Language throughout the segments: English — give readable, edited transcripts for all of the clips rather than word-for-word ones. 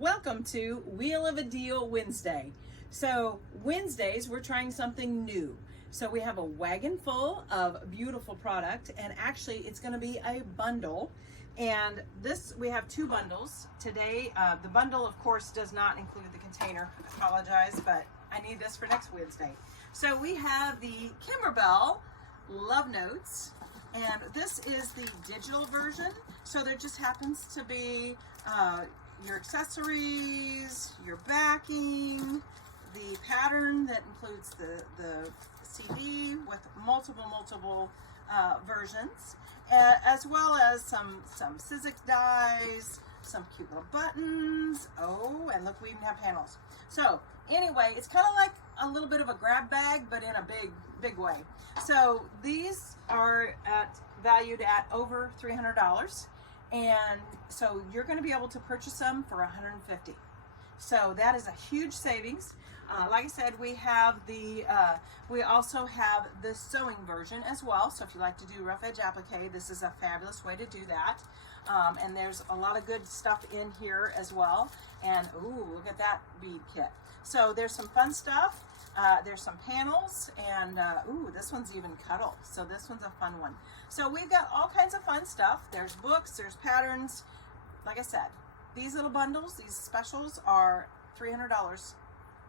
Welcome to Wheel of a Deal Wednesday. So Wednesdays we're trying something new. So we have a wagon full of beautiful product, and actually it's going to be a bundle. And this, we have two bundles today. The bundle of course does not include the container. I apologize, but I need this for next Wednesday. So we have the Kimberbell Love Notes, and this is the digital version. So there just happens to be your accessories, your backing, the pattern that includes the CD with multiple versions, as well as some Zig-Zag dies, some cute little buttons. Oh, and look, we even have panels. So anyway, it's kind of like a little bit of a grab bag, but in a big way. So these are valued at over $300. And so you're going to be able to purchase them for $150. So that is a huge savings. Like I said, we have we also have the sewing version as well. So if you like to do rough edge applique, this is a fabulous way to do that. And there's a lot of good stuff in here as well. And ooh, look at that bead kit. So there's some fun stuff. There's some panels, and ooh, this one's even cuddle. So this one's a fun one. So we've got all kinds of fun stuff. There's books, there's patterns. Like I said, these little bundles, these specials are $300,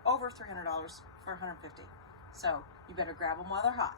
over $300 for $150. So you better grab them while they're hot.